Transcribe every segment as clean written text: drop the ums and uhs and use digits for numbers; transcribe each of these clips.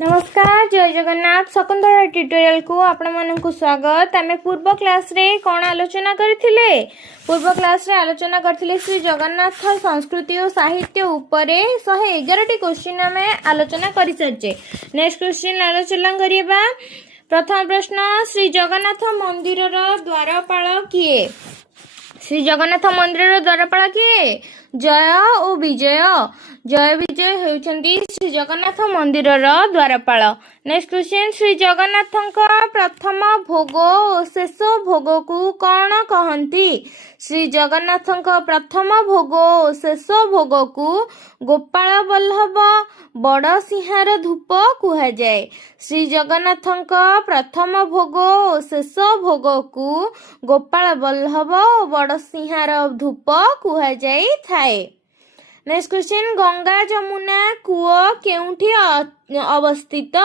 नमस्कार जय जगन्नाथ शकुंतला ट्यूटोरियल को आपण मानकु स्वागत। आमे पूर्व क्लास रे कोन आलोचना करथिले पूर्व क्लास रे आलोचना करथिले श्री जगन्नाथ संस्कृति और साहित्य उपरे 111 टी क्वेश्चन आमे आलोचना करि सच्चे। नेक्स्ट क्वेश्चन आलोचना करिबा। प्रथम प्रश्न श्री जगन्नाथ मंदिर रो द्वारपाल किए? श्री जगन्नाथ मंदिर रो द्वारपाल किए? जय और विजय। जय विजय होउछंती श्री जगन्नाथ मंदिर रो द्वारपाल। नेक्स्ट क्वेश्चन श्री जगन्नाथ प्रथम भोग और शेष भोग को कौन कहती? श्री जगन्नाथ प्रथम भोग और शेष भोग को गोपाल बल्लभ बड़ सिंहार धूप कुहा जाए। श्री जगन्नाथ प्रथम भोग और शेष भोग को गोपाल बल्लभ बड़ सिंहार धूप कुहा जाए थाए। नेक्स्ट क्वेश्चन गंगा जमुना कूओ केउठी अवस्थित?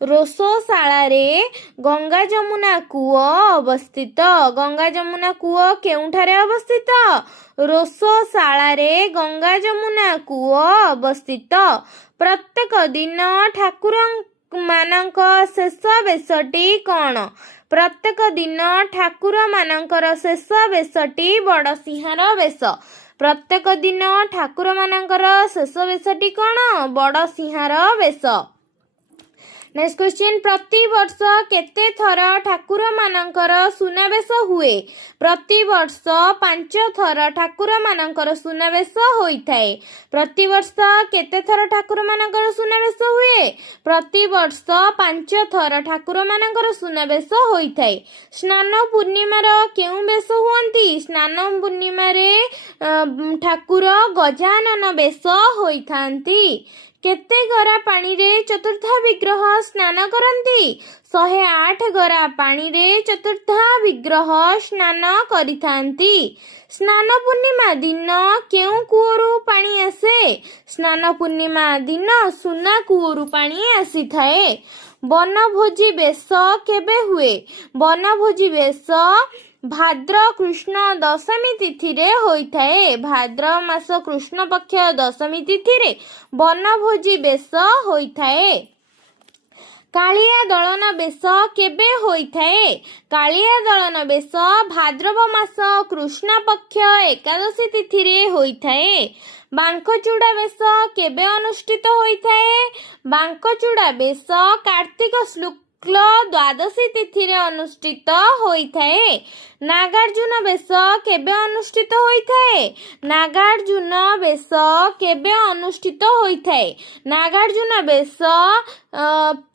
रोसोशाला रे गंगा जमुना कूओ अवस्थित। गंगा जमुना कूओ केउठारे अवस्थित? रोसोशाला रे गंगा जमुना कूओ अवस्थित। प्रत्येक दिन ठाकुर मानक शेष बेशटी कौन? प्रत्येक दिन ठाकुर मानकर शेष बेशटी बड़ सिंहार बेश। प्रत्येक दिन ठाकुर मानकर शेष बेशटी कौन? बड़ सिंहार बेश। नेक्स्ट क्वेश्चन प्रति वर्ष केते थर ठाकुर मानकर सुनावेश हुए? प्रति वर्ष 5 थर ठाकुर मानकर सुनावेश होइथाए। प्रति वर्ष केते थर ठाकुर मानकर सुनावेश हुए? प्रति वर्ष 5 थर ठाकुर मानकर सुनावेश होइथाए। स्नान पूर्णिमार केउ बेश हुअंती? स्नान पूर्णिमा रे ठाकुर गजानन बेश होइथांती। केते गरा पानी रे चतुर्था विग्रह स्नान करंती? 108 गरा पानी रे चतुर्था विग्रह स्नान करिथांती। स्नान पूर्णिमा दिन केउ कूओरु पानी आसे? स्नान पूर्णिमा दिन सुना कूओरु पानी आसी थाए। बनभोजी बेश केबे हुए? बनभोजी बेश भाद्र कृष्ण दशमी तिथि रे होइथाए। भाद्र मास कृष्ण पक्ष दशमी तिथि रे बनभोजी बेश होइथाए। कालिया दलन बेश केबे होइथाए? कालिया दलन बेश भाद्रव मास कृष्ण पक्ष एकादशी तिथि रे होइथाए। बांकचूड़ा बेश केबे अनुष्ठित होइथाए? बांकचूड़ा बेश कार्तिक शुक्ल द्वादशी तिथि रे अनुष्ठित होइथाए। नागार्जुन बेश केबे अनुष्ठित होइथाए? नागार्जुन बेश केबे अनुष्ठित होइथाए? नागार्जुन बेश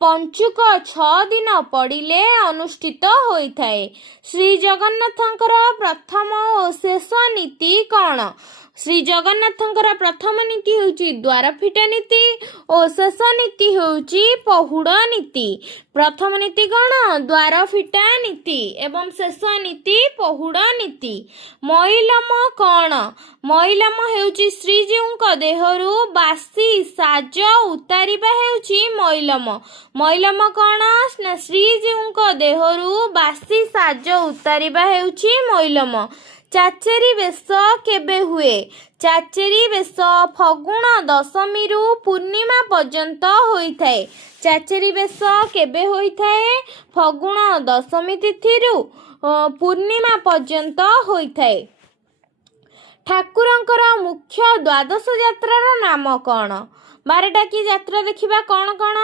पंचुक 6 दिन पड़िले अनुष्ठित होइथाए। श्री जगन्नाथंकर प्रथम और शेष नीति कौन? श्री जगन्नाथंकर प्रथम नीति होउची द्वार फिटा नीति और शेष नीति होउची पहुड़ नीति। प्रथम नीति कौन? द्वार फिटा नीति एवं शेष नीति पहुड़ नीति। मैलम कौन? मैलम हेउची श्रीजीउंक देहरु बासी साज उतारिबा हेउची मैलम। मैलम कौन? ना श्रीजीउंक देहरु बासी साज उतारिबा हेउची मैलम। चाचेरी बेश केबे हुए? चाचेरी बेश फगुण दशमी रु पूर्णिमा पर्यंत होइथाए। चाचेरी बेश केबे होइथाए? फगुण दशमी तिथि रु पूर्णिमा पर्यंत होइथाए। ठाकुरंकर मुख्य द्वादश यात्रार नाम कौन? 12टा की यात्रा देखिबा कौन कौन?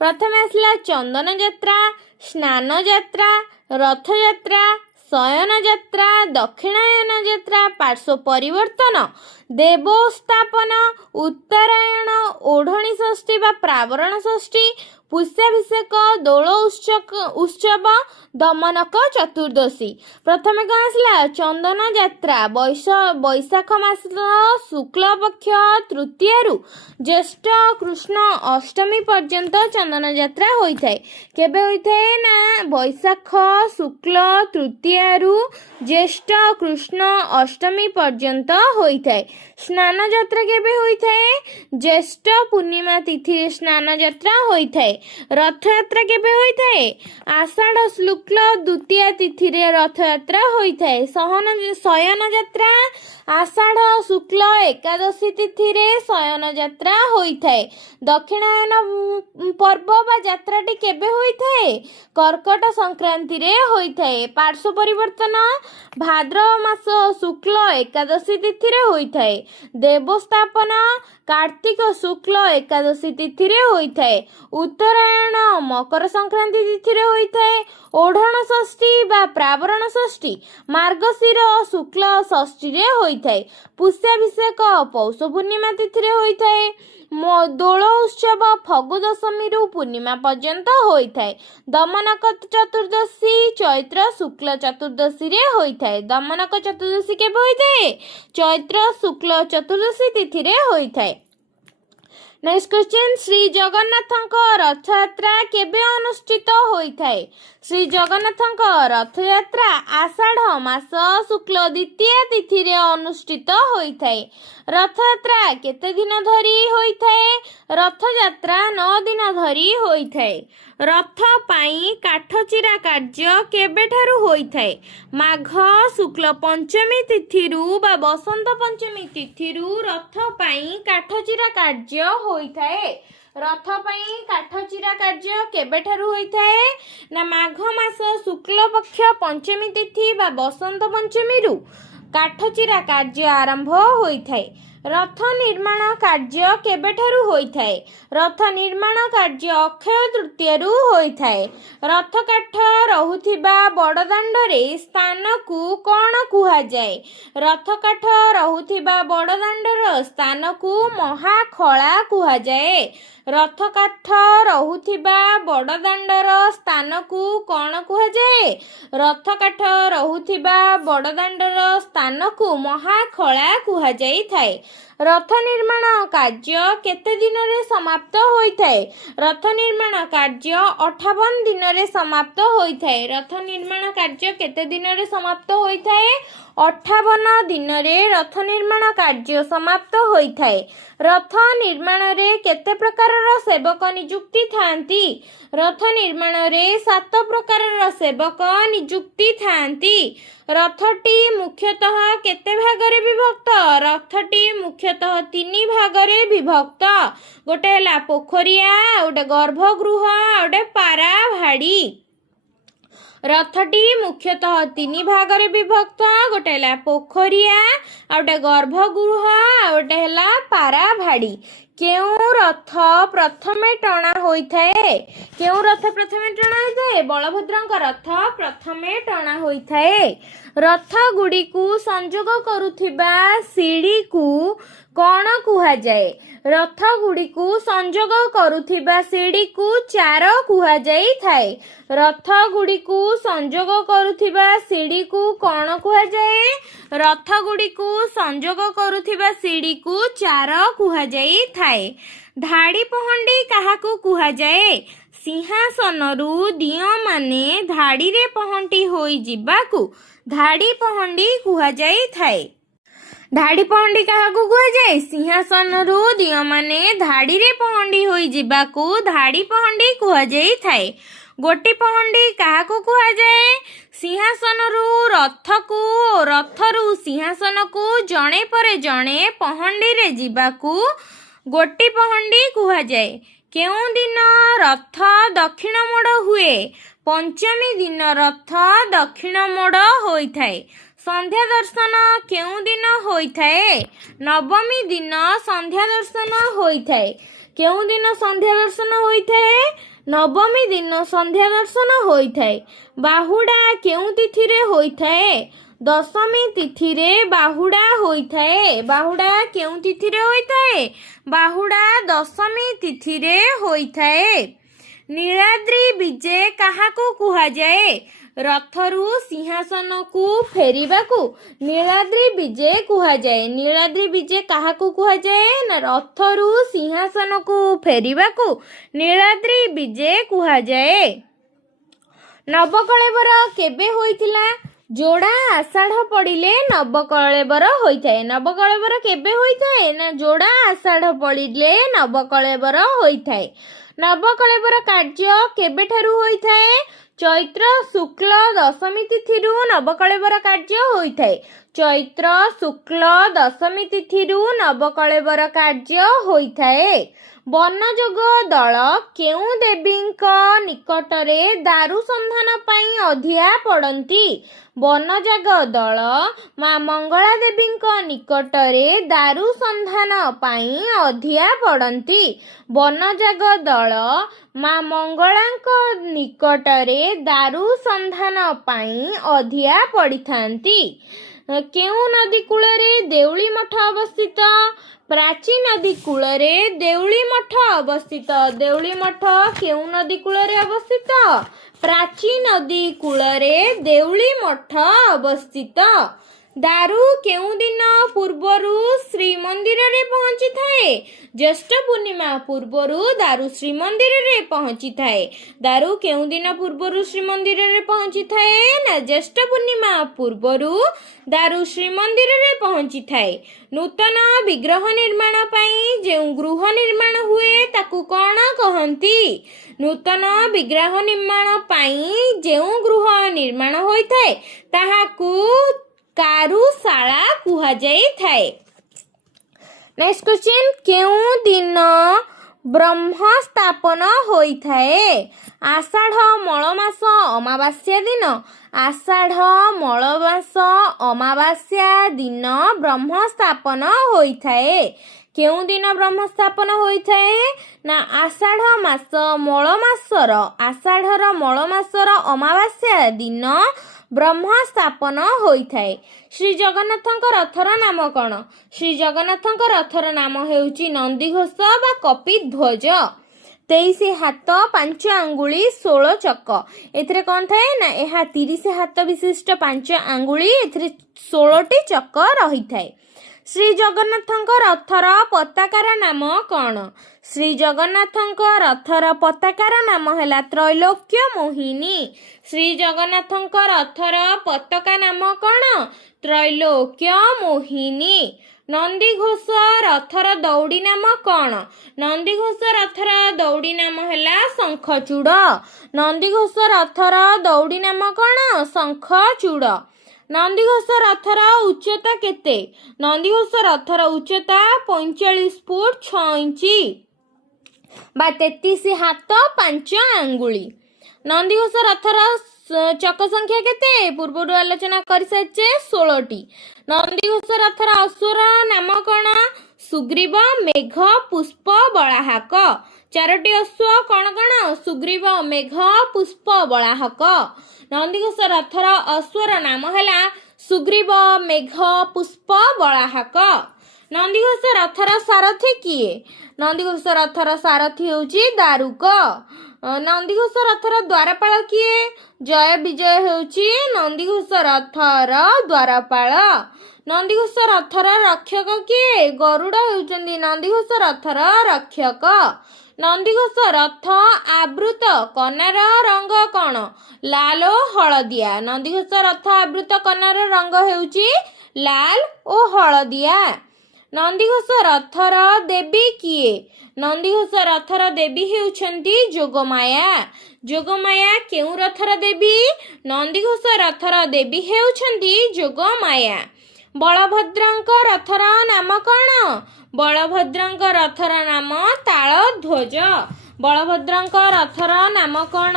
प्रथम आसला चंदन यात्रा, स्नान यात्रा, रथ यात्रा, शयन यात्रा, दक्षिणायन यात्रा, पार्श्व परिवर्तन, देवोत्थापन, उत्तरायण, ओढ़णी षष्ठी बा प्रावरण षष्ठी, पुष्याभिषेक, दोल उत्सव, दमनक चतुर्दशी। प्रथमे कौन आसला? चंदन यात्रा बैशाख मास शुक्ल पक्ष तृतीय रु ज्येष्ठ कृष्ण अष्टमी पर्यंत चंदन यात्रा होइथाए। केबे होइथाए? ना बैशाख शुक्ल तृतीय रु ज्येष्ठ कृष्ण अष्टमी पर्यंत होइथाए। स्नान यात्रा केबे होइथाए? ज्येष्ठ पूर्णिमा तिथि स्नान यात्रा होइथाए। रथयात्रा केबे होइथाए आषाढ़ शुक्ल द्वितीया तिथि रे रथयात्रा होइथाए शयन यात्रा आषाढ़ शुक्ल एकादशी तिथि रे शयन यात्रा होइथाए दक्षिणायन पर्व बा यात्राटी केबे होइथाए कर्कट संक्रांति रे होइथाए पार्श्व परिवर्तन भाद्रव मास शुक्ल एकादशी तिथि रे होइथाए देवस्थापन कार्तिक शुक्ल एकादशी तिथि रे होइथाए उत्तरायण मकर संक्रांति तिथि रे होइथाए ओढ़ण षष्ठी बा प्रावरण षष्ठी मार्गशीर शुक्ल षष्ठी रे होइथाए पुष्याभिषेक पौष पूर्णिमा तिथि रे होइथाए दोल उत्सव फगु दशमी रु पूर्णिमा पर्यंत होइथाए दमनक चतुर्दशी चैत्र शुक्ल चतुर्दशी रे होइथाए दमनक चतुर्दशी केबे होइथाए चैत्र शुक्ल चतुर्दशी तिथि रे होइथाए। नेक्स्ट क्वेश्चन श्री जगन्नाथଙ୍କ रथयात्रा केबे अनुष्ठित होइथाए श्री जगन्नाथଙ୍କ रथयात्रा आषाढ़ मास शुक्ल द्वितीय तिथि रे अनुष्ठित होइथाए रथयात्रा केते दिन धरी होइथाए रथयात्रा 9 दिन धरी होइथाए रथ पाई काठचिरा कार्य केबेठारु होइथाए माघ शुक्ल पंचमी तिथिरु बा बसंत पंचमी तिथिरु रथ पाई काठचिरा कार्य होइथाए रथ पाई काठचिरा कार्य केबेठारु होइथाए ना माघ मास शुक्ल पक्ष पंचमी तिथि बा बसंत पंचमी रु काठचिरा कार्य आरंभ होइथाए रथ निर्माण कार्य केबेठारु होइथाए रथ निर्माण कार्य अक्षय तृतीय रु होइथाए रथ काठ रहुथिबा बड़दाण्ड रे स्थान को कोन कुहा जाए रथ काठ रहुथिबा बड़दाण्ड रो स्थान को महाखला कुहा जाए रथ काठ रहुथिबा बड़दाण्डर स्थान को कोन कुहा जाए रथ काठ रहुथिबा बड़दाण्डर स्थान को महाखला कुहा जाइथाए रथ निर्माण कार्य केते दिन रे समाप्त होइथाए रथ निर्माण कार्य 58 दिन रे समाप्त होइथाए रथ निर्माण कार्य केते दिन रे समाप्त होइथाए 58 दिन रे रथ निर्माण कार्य समाप्त होइथाए रथ निर्माण रे केते प्रकारर सेवक नियुक्ति थांती रथ निर्माण रे 7 प्रकारर सेवक नियुक्ति थांती रथटी मुख्यतः केते भागरे विभक्त रथटी मुख्यतः 3 भागरे विभक्त गोटे हैला पोखरिया गोटे गर्भगृह गोटे पारा भाड़ी रथटी मुख्यतः 3 भागरे विभक्त गोटे हैला पोखरिया गोटे गर्भगृह गोटे हैला पारा भाड़ी केउ रथ प्रथमे टणा होइथाए केउ रथ प्रथमे टणा होइथाए बलभद्रଙ୍କ रथ प्रथमे टणा होइथाए रथ गुडी को संजोग करुथिबा सीढ़ी को कोन कुहा जाए रथ गुडी को संजोग करुथिबा सीढ़ी को चार कुहा जाई थाए रथ गुडी को संजोग करुथिबा सीढ़ी को कोन कुहा जाए रथ गुडी को संजोग करुथिबा सीढ़ी को चार कुहा जाई थाए धाड़ी पहंडी काहाकू कुहा जाए सिंहासन रु दियो माने धाड़ी रे पहंटी होई जिबाकू धाड़ी पहंडी कुहा जाई थाए धाड़ी पहंडी काहाकू कुहा जाए सिंहासन रु दियो माने धाड़ी रे पहंडी होई जिबाकू धाड़ी पहंडी कुहा जाई थाए गोटी पहंडी काहाकू कुहा जाए सिंहासन रु रथ को रथ रु सिंहासन को जणे परे जणे पहंडी रे जिबाकू गोटी पहंडी कुहा जाए केउ दिन रथ दक्षिण मोड़ हुए पंचमी दिन रथ दक्षिण मोड़ होइथाए संध्या दर्शन केउ दिन होइथाए नवमी दिन संध्या दर्शन होइथाए केउ दिन संध्या दर्शन होइथाए नवमी दिन संध्या दर्शन होइथाए बाहुडा केउ तिथि रे होइथाए दशमी तिथि रे बाहुडा होइथाए बाहुडा केउ तिथि रे होइथाए बाहुडा दशमी तिथि रे होइथाए नीलाद्री विजे काहाकू कुहा जाए रथरु सिंहासन को फेरिबाकू नीलाद्री विजे कुहा जाए नीलाद्री विजे काहाकू कुहा जाए ना रथरु सिंहासन को फेरिबाकू नीलाद्री विजे कुहा जाए नवकळेबर केबे होइथिला जोड़ा आषाढ़ पड़िले नवकळेबर होइथाए नवकळेबर केबे होइथाए ना जोड़ा आषाढ़ पड़िले नवकळेबर होइथाए ନବକଳେବର କାର୍ଯ୍ୟ କେବେଠାରୁ ହୋଇଥାଏ? ଚୈତ୍ର ଶୁକ୍ଳ ଦଶମୀ ତିଥିରୁ ନବକଳେବର କାର୍ଯ୍ୟ ହୋଇଥାଏ। ଚୈତ୍ର ଶୁକ୍ଳ ଦଶମୀ ତିଥିରୁ ନବକଳେବର କାର୍ଯ୍ୟ ହୋଇଥାଏ। ବନଯୋଗ ଦଳ କେଉଁ ଦେବୀଙ୍କ ନିକଟରେ ଦାରୁ ସନ୍ଧାନ ପାଇଁ ଅଧିଆ ପଡ଼ନ୍ତି? ବନଯାଗ ଦଳ ମା ମଙ୍ଗଳା ଦେବୀଙ୍କ ନିକଟରେ ଦାରୁ ସନ୍ଧାନ ପାଇଁ ଅଧିଆ ପଡ଼ନ୍ତି। ବନଯାଗ ଦଳ ମା ମଙ୍ଗଳାଙ୍କ ନିକଟରେ ଦାରୁ ସନ୍ଧାନ ପାଇଁ ଅଧିଆ ପଡ଼ିଥାନ୍ତି। କେଉଁ ନଦୀ କୂଳରେ ଦେଉଳି ମଠ ଅବସ୍ଥିତ? ପ୍ରାଚୀ ନଦୀ କୂଳରେ ଦେଉଳି ମଠ ଅବସ୍ଥିତ। ଦେଉଳି ମଠ କେଉଁ ନଦୀ କୂଳରେ ଅବସ୍ଥିତ? ପ୍ରାଚୀ ନଦୀ କୂଳରେ ଦେଉଳି ମଠ ଅବସ୍ଥିତ। ଦାରୁ କେଉଁ ଦିନ ପୂର୍ବରୁ ଶ୍ରୀମନ୍ଦିରରେ ପହଞ୍ଚିଥାଏ? ଜ୍ୟେଷ୍ଠ ପୂର୍ଣ୍ଣିମା ପୂର୍ବରୁ ଦାରୁ ଶ୍ରୀମନ୍ଦିରରେ ପହଞ୍ଚିଥାଏ। ଦାରୁ କେଉଁ ଦିନ ପୂର୍ବରୁ ଶ୍ରୀମନ୍ଦିରରେ ପହଞ୍ଚିଥାଏ? ନା ଜ୍ୟେଷ୍ଠ ପୂର୍ଣ୍ଣିମା ପୂର୍ବରୁ ଦାରୁ ଶ୍ରୀମନ୍ଦିରରେ ପହଞ୍ଚିଥାଏ। ନୂତନ ବିଗ୍ରହ ନିର୍ମାଣ ପାଇଁ ଯେଉଁ ଗୃହ ନିର୍ମାଣ ହୁଏ ତାକୁ କ'ଣ କହନ୍ତି? ନୂତନ ବିଗ୍ରହ ନିର୍ମାଣ ପାଇଁ ଯେଉଁ ଗୃହ ନିର୍ମାଣ ହୋଇଥାଏ ତାହାକୁ କାରୁଶାଳା କୁହାଯାଇଥାଏ। ନେକ୍ସଟ କ୍ୱେଶ୍ଚିନ୍, କେଉଁ ଦିନ ବ୍ରହ୍ମ ସ୍ଥାପନ ହୋଇଥାଏ? ଆଷାଢ଼ ମଳମାସ ଅମାବାସ୍ୟା ଦିନ। ଆଷାଢ଼ ମଳମାସ ଅମାବାସ୍ୟା ଦିନ ବ୍ରହ୍ମ ସ୍ଥାପନ ହୋଇଥାଏ। କେଉଁ ଦିନ ବ୍ରହ୍ମ ସ୍ଥାପନ ହୋଇଥାଏ? ନା ଆଷାଢ଼ ମଳମାସର ଅମାବାସ୍ୟା ଦିନ ବ୍ରହ୍ମ ସ୍ଥାପନ ହୋଇଥାଏ। ଶ୍ରୀ ଜଗନ୍ନାଥଙ୍କ ରଥର ନାମ କ'ଣ? ଶ୍ରୀ ଜଗନ୍ନାଥଙ୍କ ରଥର ନାମ ହେଉଛି ନନ୍ଦିଘୋଷ ବା କପିଧ୍ୱଜ। 23 ହାତ 5 ଆଙ୍ଗୁଳି 16 ଚକ। ଏଥିରେ କ'ଣ ଥାଏ? ନା ଏହା 30 ହାତ ବିଶିଷ୍ଟ 5 ଆଙ୍ଗୁଳି, ଏଥିରେ 16ଟି ଚକ ରହିଥାଏ। ଶ୍ରୀ ଜଗନ୍ନାଥଙ୍କ ରଥର ପତାକାର ନାମ କ'ଣ? ଶ୍ରୀ ଜଗନ୍ନାଥଙ୍କ ରଥର ପତାକାର ନାମ ହେଲା ତ୍ରୈଲୋକ୍ୟ ମୋହିନୀ। ଶ୍ରୀ ଜଗନ୍ନାଥଙ୍କ ରଥର ପତାକା ନାମ କ'ଣ? ତ୍ରୈଲୋକ୍ୟ ମୋହିନୀ। ନନ୍ଦିଘୋଷ ରଥର ଦଉଡ଼ି ନାମ କ'ଣ? ନନ୍ଦିଘୋଷ ରଥର ଦଉଡ଼ି ନାମ ହେଲା ଶଙ୍ଖଚୂଡ଼। ନନ୍ଦିଘୋଷ ରଥର ଦଉଡ଼ି ନାମ କ'ଣ? ଶଙ୍ଖଚୂଡ଼। ନନ୍ଦିଘୋଷ ରଥର ଉଚ୍ଚତା କେତେ? ନନ୍ଦିଘୋଷ ରଥର ଉଚ୍ଚତା 45 ଫୁଟ 6 ଇଞ୍ଚ ବା 33 ହାତ 5 ଆଙ୍ଗୁଳି। ନନ୍ଦିଘୋଷ ରଥର ଚକ ସଂଖ୍ୟା କେତେ? ପୂର୍ବରୁ ଆଲୋଚନା କରିସାରିଛେ 16ଟି। ନନ୍ଦିଘୋଷ ରଥର ଅଶ୍ୱର ନାମ କ'ଣ? ସୁଗ୍ରୀବ, ମେଘ, ପୁଷ୍ପ, ବଳାହକ। 4ଟି ଅଶ୍ୱ କ'ଣ କ'ଣ? ସୁଗ୍ରୀବ, ମେଘ, ପୁଷ୍ପ, ବଳାହକ। ନନ୍ଦିଘୋଷ ରଥର ଅଶ୍ୱର ନାମ ହେଲା ସୁଗ୍ରୀବ, ମେଘ, ପୁଷ୍ପ, ବଳାହକ। ନନ୍ଦିଘୋଷ ରଥର ସାରଥୀ କିଏ? ନନ୍ଦିଘୋଷ ରଥର ସାରଥୀ ହେଉଛି ଦାରୁକ। ନନ୍ଦିଘୋଷ ରଥର ଦ୍ୱାରପାଳ କିଏ? ଜୟ ବିଜୟ ହେଉଛି ନନ୍ଦିଘୋଷ ରଥର ଦ୍ୱାରପାଳ। ନନ୍ଦିଘୋଷ ରଥର ରକ୍ଷକ କିଏ? ଗରୁଡ଼ ହେଉଛନ୍ତି ନନ୍ଦିଘୋଷ ରଥର ରକ୍ଷକ। ନନ୍ଦିଘୋଷ ରଥ ଆବୃତ କନାର ରଙ୍ଗ କ'ଣ? ଲାଲ ଓ ହଳଦିଆ। ନନ୍ଦିଘୋଷ ରଥ ଆବୃତ କନାର ରଙ୍ଗ ହେଉଛି ଲାଲ ଓ ହଳଦିଆ। ନନ୍ଦିଘୋଷ ରଥର ଦେବୀ କିଏ? ନନ୍ଦିଘୋଷ ରଥର ଦେବୀ ହେଉଛନ୍ତି ଯୋଗମାୟା। ଯୋଗମାୟା କେଉଁ ରଥର ଦେବୀ? ନନ୍ଦିଘୋଷ ରଥର ଦେବୀ ହେଉଛନ୍ତି ଯୋଗମାୟା। ବଳଭଦ୍ରଙ୍କ ରଥର ନାମ କ'ଣ? ବଳଭଦ୍ରଙ୍କ ରଥର ନାମ ତାଳଧ୍ୱଜ। ବଳଭଦ୍ରଙ୍କ ରଥର ନାମ କ'ଣ?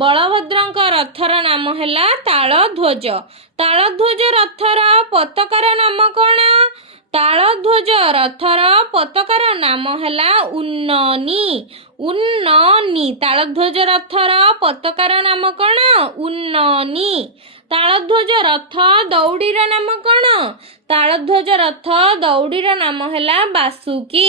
ବଳଭଦ୍ରଙ୍କ ରଥର ନାମ ହେଲା ତାଳଧ୍ୱଜ। ତାଳଧ୍ୱଜ ରଥର ପତାକାର ନାମ କ'ଣ? ତାଳଧ୍ୱଜ ରଥର ପତାକାର ନାମ ହେଲା ଉନ୍ନନୀ। ଉନ୍ନନୀ। ତାଳଧ୍ୱଜ ରଥର ପତାକାର ନାମ କ'ଣ? ଉନ୍ନନୀ। ତାଳଧ୍ୱଜ ରଥ ଦଉଡ଼ିର ନାମ କ'ଣ? ତାଳଧ୍ୱଜ ରଥ ଦଉଡ଼ିର ନାମ ହେଲା ବାସୁକି।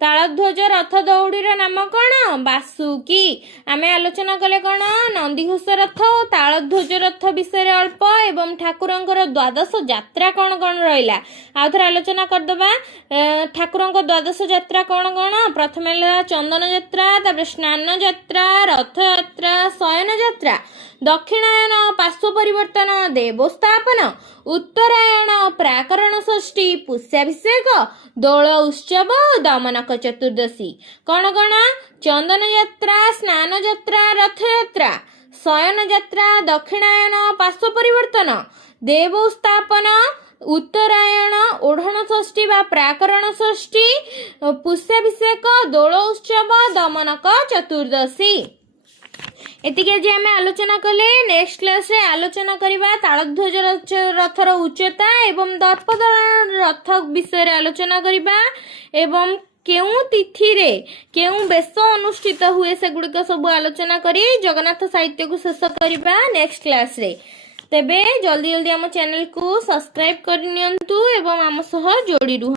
ତାଳଧ୍ୱଜ ରଥ ଦଉଡ଼ିର ନାମ କ'ଣ? ବାସୁକି। ଆମେ ଆଲୋଚନା କଲେ କ'ଣ? ନନ୍ଦିଘୋଷ ରଥ ଓ ତାଳଧ୍ୱଜ ରଥ ବିଷୟରେ ଅଳ୍ପ ଏବଂ ଠାକୁରଙ୍କର ଦ୍ୱାଦଶ ଯାତ୍ରା କ'ଣ କ'ଣ ରହିଲା ଆଉ ଥରେ ଆଲୋଚନା କରିଦେବା। ଠାକୁରଙ୍କ ଦ୍ୱାଦଶ ଯାତ୍ରା କ'ଣ କ'ଣ? ପ୍ରଥମେ ହେଲା ଚନ୍ଦନ ଯାତ୍ରା, ତାପରେ ସ୍ନାନ ଯାତ୍ରା, ରଥଯାତ୍ରା, ଶୟନ ଯାତ୍ରା। दक्षिणायन पार्श्व परिवर्तन देवोत्थापन उत्तरायण प्राकरण षष्ठी पुष्याभिषेक दोल उत्सव दमनक चतुर्दशी कण कण चंदन यात्रा स्नान यात्रा रथ यात्रा शयन यात्रा दक्षिणायन पार्श्व परिवर्तन देवोत्थापन उत्तरायण ओढ़ण षष्ठी बा प्राकरण षष्ठी पुष्याभिषेक दोल उत्सव दमनक चतुर्दशी एतिके आज आम आलोचना कले नेक्स्ट क्लास रे आलोचना करिबा तालध्वज रथर उच्चता एवं दर्पदलन रथ विषय रे आलोचना करिबा एवं केउं तिथि रे केउं बेश अनुष्ठित हुए से गुडिक सब आलोचना करी जगन्नाथ साहित्य को शेष करिबा नेक्स्ट क्लास रे तेबे जल्दी जल्दी आम चैनल को सब्सक्राइब कर नियंतु एवं आम सह जोड़ी रुह।